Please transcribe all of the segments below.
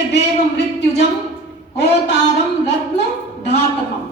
यस्य देव मृत्युजम होतारम रत्न धातकम।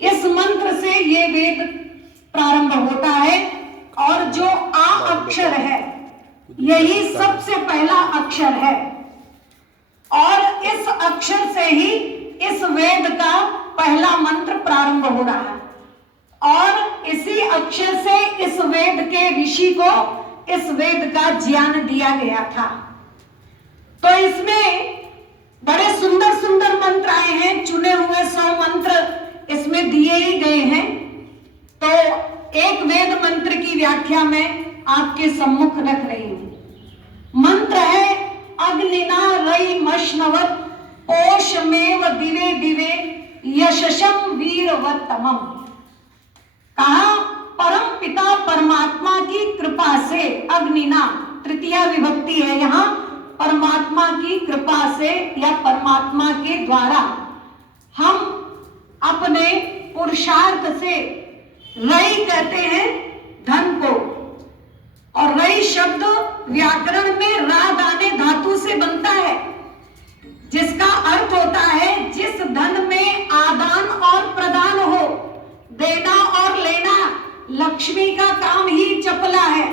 इस मंत्र से ये वेद प्रारंभ होता है और जो आ अक्षर है यही सबसे पहला अक्षर है और इस अक्षर से ही इस वेद का पहला मंत्र प्रारंभ हो रहा है और इसी अक्षर से इस वेद के ऋषि को इस वेद का ज्ञान दिया गया था। तो इसमें बड़े सुंदर सुंदर मंत्र आए हैं, चुने हुए 100 मंत्र इसमें दिए ही गए हैं। तो एक वेद मंत्र की व्याख्या में आपके सम्मुख रख रही हूं। मंत्र है अग्निना रई मश्नवत ओषमेव दिवे दिवे यशशम वीरवत्तमम। कहा परम पिता परमात्मा की कृपा से, अग्निना तृतीया विभक्ति है यहाँ, परमात्मा की कृपा से या परमात्मा के द्वारा हम अपने पुरुषार्थ से, रई कहते हैं धन को और रई शब्द व्याकरण में रा दाने धातु से बनता है जिसका अर्थ होता है जिस धन में आदान और प्रदान हो, देना और लेना। लक्ष्मी का काम ही चपला है,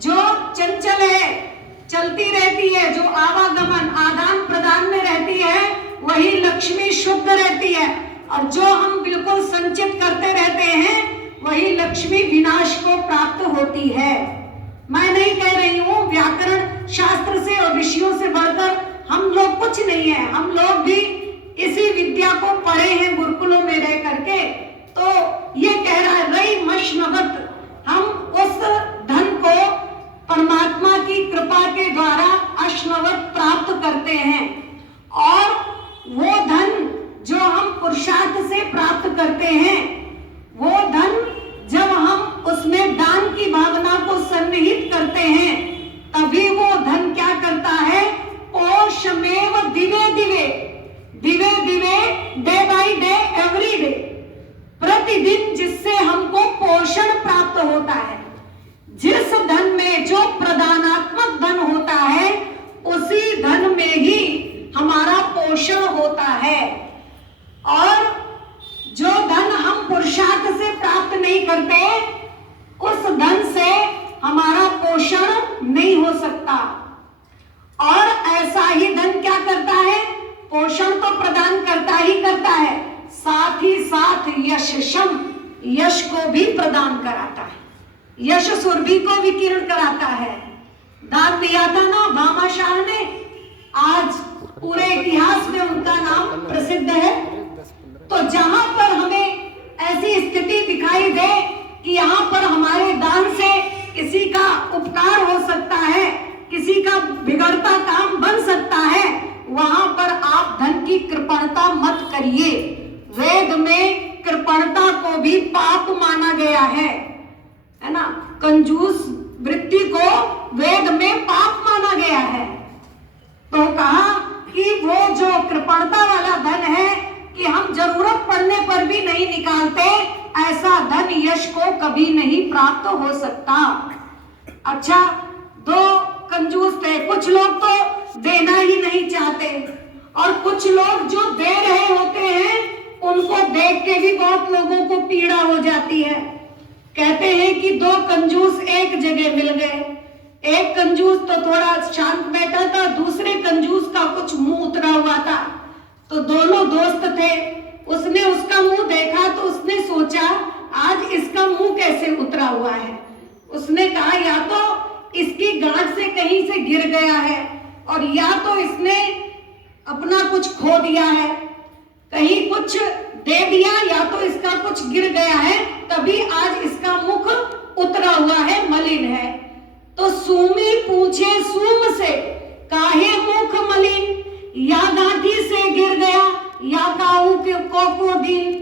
जो चंचल है, चलती रहती है, जो आवागमन आदान प्रदान में रहती है वही लक्ष्मी शुद्ध रहती है और जो हम बिल्कुल संचित करते रहते हैं वही लक्ष्मी विनाश को प्राप्त होती है। मैं नहीं कह रही हूं, व्याकरण शास्त्र से और ऋषियों से बढ़कर हम लोग कुछ नहीं है, हम लोग भी इसी विद्या को पढ़े हैं गुरुकुलों में रह करके। तो ये कह रहा है रई मश्नवत, हम उस धन को परमात्मा की कृपा के द्वारा अश्नवत प्राप्त करते हैं और वो धन जो हम पुरुषार्थ से प्राप्त करते हैं वो धन जब हम उसमें दान की भावना को सन्निहित करते हैं तभी वो धन क्या करता है, ओषमेव दिवे दिवे, दिवे दिवे, day by day, every day, प्रतिदिन जिससे हमको पोषण प्राप्त होता है। जिस धन में जो प्रदानात्मक धन होता है उसी धन में ही हमारा पोषण होता है और जो धन हम पुरुषार्थ से प्राप्त नहीं करते उस धन से हमारा पोषण नहीं हो सकता। और ऐसा ही धन क्या करता है, पोषण तो प्रदान करता ही करता है, साथ ही साथ यशशम, यश को भी प्रदान कराता है, यश सुरभि को विकीर्ण कराता है। दान दिया था ना भामाशाह ने, आज पूरे इतिहास में उनका नाम प्रसिद्ध है। तो जहां पर हमें ऐसी स्थिति दिखाई दे कि यहाँ पर हमारे दान से किसी का उपकार हो सकता है, किसी का बिगड़ता काम बन सकता है, वहां पर आप धन की कृपणता मत करिए। वेद में कृपणता को भी पाप माना गया है ना, कंजूस वृत्ति को वेद में पाप माना गया है। तो कहा कि वो जो कृपणता वाला धन है कि हम जरूरत पड़ने पर भी नहीं निकालते, ऐसा धन यश को कभी नहीं प्राप्त हो सकता। अच्छा, दो कंजूस थे, कुछ लोग तो देना ही नहीं चाहते और कुछ लोग जो दे रहे होते हैं उनको देख के भी बहुत लोगों को पीड़ा हो जाती है। कहते हैं कि दो कंजूस एक जगह मिल गए, एक कंजूस तो थोड़ा शांत बैठा था, दूसरे कंजूस का कुछ मुंह उतरा हुआ था। तो दोनों दोस्त थे, उसने उसका मुंह देखा तो उसने सोचा आज इसका मुंह कैसे उतरा हुआ है। उसने कहा या तो इसकी गांठ से कहीं से गिर गया है और या तो इसने अपना कुछ खो दिया है, कहीं कुछ दे दिया या तो इसका कुछ गिर गया है, तभी आज इसका मुख उतरा हुआ है, मलिन है। तो सूमी पूछे सूम से काहे मुख मलिन, या गांठी से गिर गया या काहू के को दिन।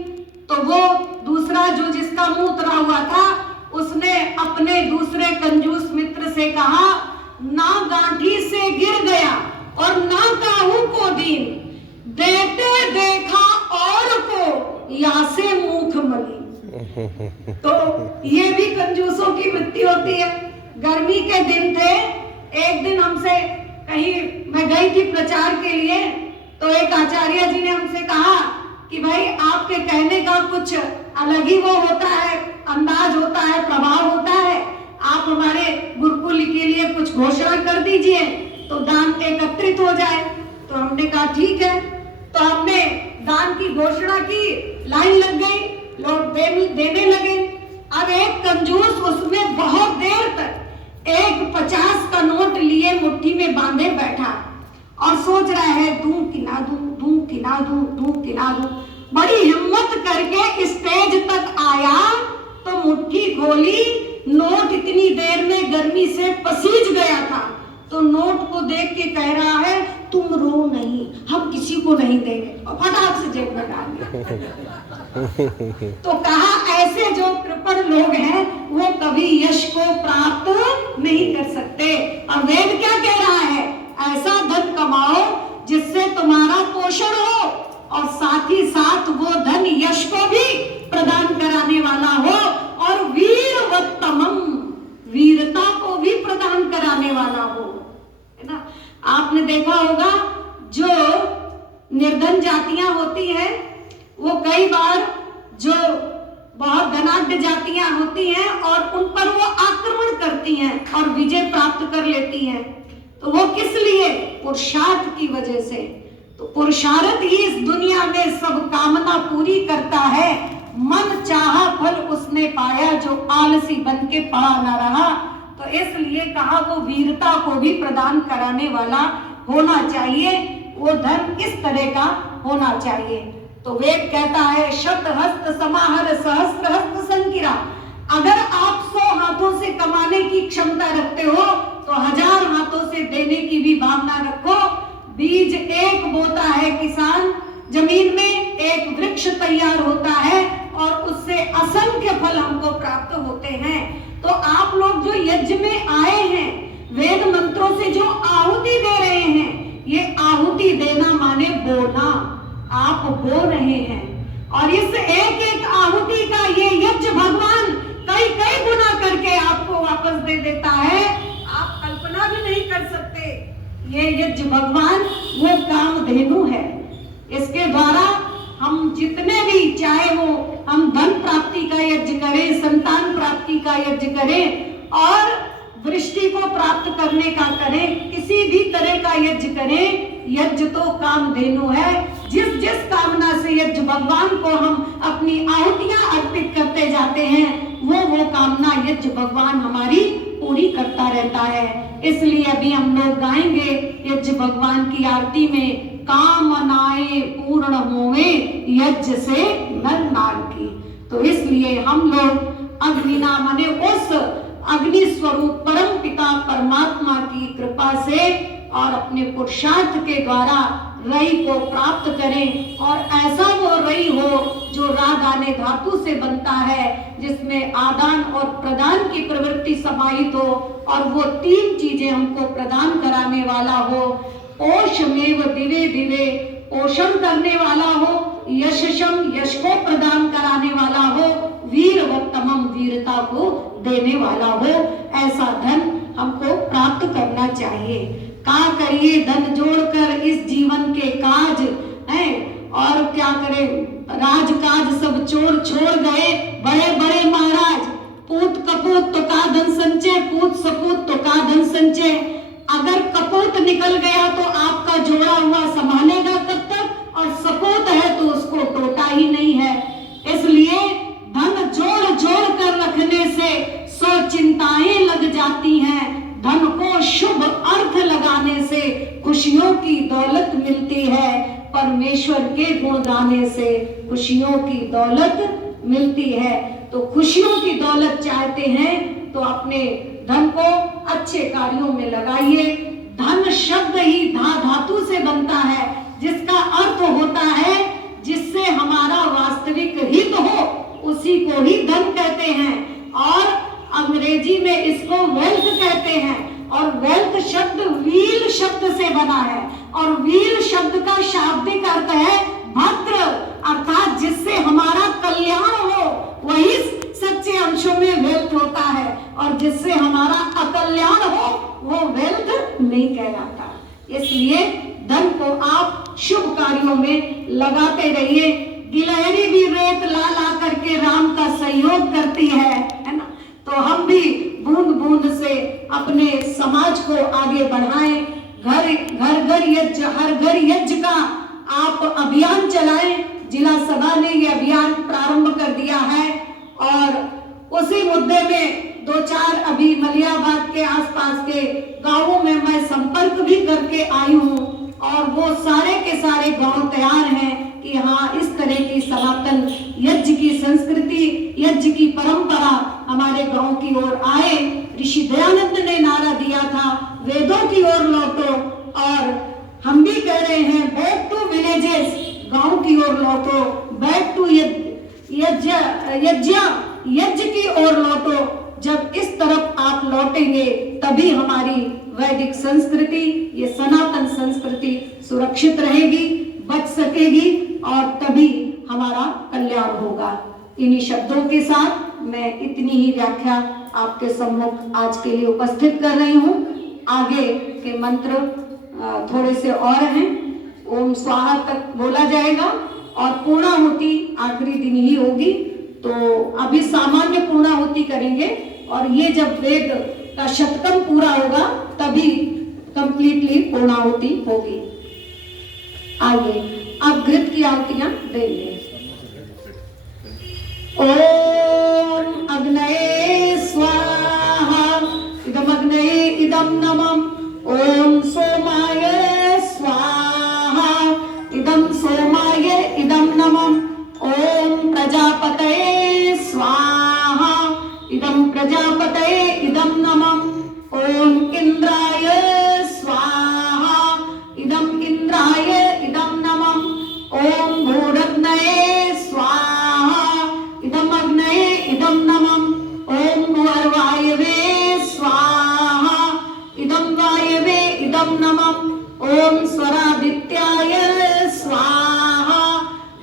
तो वो दूसरा जो जिसका मुंह उतरा हुआ था उसने अपने दूसरे कंजूस मित्र से कहा ना गांठी से गिर गया और ना काहू को दिन, देते देखा और को या से मुख मलिन। तो ये भी कंजूसों की वृत्ति होती है। गर्मी के दिन थे, एक दिन हमसे कहीं मैं गई थी प्रचार के लिए, तो एक आचार्य जी ने हमसे कहा कि भाई आपके कहने का कुछ अलग ही वो होता है, अंदाज होता है, प्रभाव होता है, आप हमारे गुरुकुल के लिए कुछ घोषणा कर दीजिए तो दान एकत्रित हो जाए। तो हमने कहा ठीक है, तो हमने दान की घोषणा की, लाइन लग गई, लोग देने लगे। अब एक कंजूस उसमें बहुत देर तक एक 50 का नोट लिए मुट्ठी में बांधे बैठा और सोच रहा है दूं कि ना दूं, दूं कि ना दूं, दूं कि ना दूं। बड़ी हिम्मत करके स्टेज तक आया तो मुट्ठी खोली, नोट इतनी देर में गर्मी से पसीज गया था, तो नोट को देख के कह रहा है तुम रो नहीं, हम किसी को नहीं देंगे, और फटाक से जेब में डाल दिया। तो कहा ऐसे जो कृपण लोग हैं वो कभी यश को प्राप्त नहीं कर सकते। और वेद क्या कह रहा है, ऐसा धन कमाओ जिससे तुम्हारा पोषण हो और साथ ही साथ वो धन यश को भी प्रदान कराने वाला हो और वीरवत्तमम, वीरता को भी प्रदान कराने वाला हो, है ना। आपने देखा होगा जो निर्धन जातियां होती हैं वो कई बार जो बहुत धनाढ्य जातियां होती हैं और उन पर वो आक्रमण करती हैं और विजय प्राप्त कर लेती हैं। तो वो किस लिए, पुरुषार्थ की वजह से। तो पुरुषार्थ ही इस दुनिया में सब कामना पूरी करता है। मन चाहा फल उसने पाया, जो आलसी बन के पड़ा न रहा। तो इसलिए कहा वो वीरता को भी प्रदान कराने वाला होना चाहिए, वो धन इस तरह का होना चाहिए। तो वेद कहता है शत हस्त समाहर सहस्त्र हस्त संकिरा। अगर आप 100 हाथों से कमाने की क्षमता रखते हो तो 1000 हाथों से देने की भी भावना रखो। बीज एक बोता है किसान जमीन में, एक वृक्ष तैयार होता है और उससे असंख्य फल हमको प्राप्त होते हैं। तो आप लोग जो यज्ञ में आए हैं, वेद मंत्रों से जो आहुति दे रहे हैं, ये आहुति देना माने बोना, आप बो रहे हैं और इस एक एक आहुति का ये यज्ञ भगवान कई कई गुना करके आपको वापस दे देता है। आप कल्पना भी नहीं कर सकते। ये यज्ञ भगवान वो कामधेनु है, इसके द्वारा हम जितने भी, चाहे वो हम धन प्राप्ति का यज्ञ करें, संतान प्राप्ति का यज्ञ करें और वृष्टि को प्राप्त करने का करें, किसी भी तरह का यज्ञ करें, यज्ञ तो कामधेनु है। जिस जिस कामना से यज्ञ भगवान को हम अपनी आहुतियां अर्पित करते जाते हैं, वो कामना यज्ञ भगवान हमारी पूरी करता रहता है। इसलिए अभी हम लोग गाएंगे यज्ञ भगवान की आरती में, कामनाएं पूर्ण होवे यज्ञ से नर नार की। तो इसलिए हम लोग अग्निना माने उस अग्नि स्वरूप परम पिता परमात्मा की कृपा से और अपने पुरुषार्थ के द्वारा रई को प्राप्त करें और ऐसा वो रई हो जो रागाने धातु से बनता है, जिसमें आदान और प्रदान की प्रवृत्ति समाहित हो और वो 3 चीजें हमको प्रदान कराने वाला हो। पोषमेव दिवे दिवे, पोषण करने वाला हो, यशशम यश को प्रदान कराने वाला हो, वीरवत्तमम वीरता को देने वाला हो। ऐसा धन हमको प्राप्त करना चाहिए। का करिए धन जोड़कर इस जीवन के काज हैं, और क्या करें राजकाज सब चोर छोड़ गए बड़े बड़े महाराज। पूत कपूत तो का धन संचय, पूत सपूत तो का धन संचय। अगर कपूत निकल गया तो आपका जोड़ा हुआ संभालेगा कब तक, और सपूत है तो उसको टोटा ही नहीं है। इसलिए धन जोड़ जोड़ कर रखने से 100 चिंताएं लग जाती हैं। धन को शुभ अर्थ लगाने से खुशियों की दौलत मिलती है। परमेश्वर के गुण गाने से खुशियों की दौलत मिलती है। तो खुशियों की दौलत चाहते हैं तो अपने धन को अच्छे कार्यों में लगाइए। धन शब्द ही धातु से बनता है, जिसका अर्थ होता है जिससे हमारा वास्तविक हित हो, उसी को ही धन कहते हैं। और अंग्रेजी में इसको वेल्थ कहते हैं। और वेल्थ शब्द व्हील शब्द से बना है, और व्हील शब्द का शाब्दिक अर्थ है भद्र, अर्थात जिससे हमारा कल्याण हो, वही सच्चे अंशों में वेल्थ होता है। और जिससे हमारा अकल्याण हो वो वेल्थ नहीं कहलाता। इसलिए धन को आप शुभ कार्यों में लगाते रहिए। गिलहरी भी रेत ला ला करके राम का सहयोग करती है ना। तो हम भी बूंद बूंद से अपने समाज को आगे बढ़ाएं। घर घर यज्ञ, हर घर यज्ञ का आप अभियान चलाएं। जिला सभा ने ये अभियान प्रारंभ कर दिया है और उसी मुद्दे में 2-4 अभी मलियाबाद के आसपास के गांवों में मैं संपर्क भी करके आई हूँ और वो सारे के सारे गांव तैयार हैं कि हाँ, इस तरह की सनातन यज्ञ की संस्कृति, यज्ञ की परंपरा हमारे गांव की ओर आए। ऋषि दयानंद ने नारा दिया था, वेदों की ओर लौटो, और हम भी कह रहे हैं बैक टू विलेजेस, गांव की ओर लौटो, बैक टू यज्ञ की ओर लौटो। जब इस तरफ आप लौटेंगे तभी हमारी वैदिक संस्कृति, ये सनातन संस्कृति सुरक्षित रहेगी, बच सकेगी और तभी हमारा कल्याण होगा। इन्हीं शब्दों के साथ मैं इतनी ही व्याख्या आपके सम्मुख आज के लिए उपस्थित कर रही हूँ। आगे के मंत्र थोड़े से और हैं। ओम स्वाहा तक बोला जाएगा और पूर्णाहुति आखिरी दिन ही होगी। तो अभी सामान्य पूर्णाहुति करेंगे और ये जब वेद का शतकम पूरा होगा तभी कंप्लीटली पूर्णाहुति होगी। आइए अब घृत की आहुतियां देंगे। ओम अग्नये स्वाहा, इदम अग्नये इदम नमः। ओम सोमाय स्वाहा, इदम सोमाय इदम नमः। ओम प्रजापतये स्वाहा, इदम प्रजापतये इदम नमः। ओम इंद्राय स्वाहा, इदम इंद्राय इदम नमः। ओम भूरग्नये स्वाहा, इदम अग्नये इदम नमः। ओम भूर्वायवे स्वाहा, इदम वायवे इदम नमः। ओम स्वरादित्याय स्वाहा,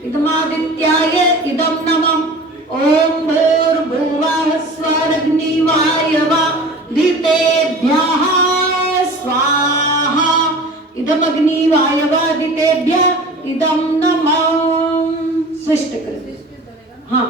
इदमादित्याय इदम नमः। ओम भूर्भुवः स्वरग्निवायवादितेभ्यः स्वाहा, इदमग्निवायवादितेभ्यः इदम नमः। सृष्ट कर, हाँ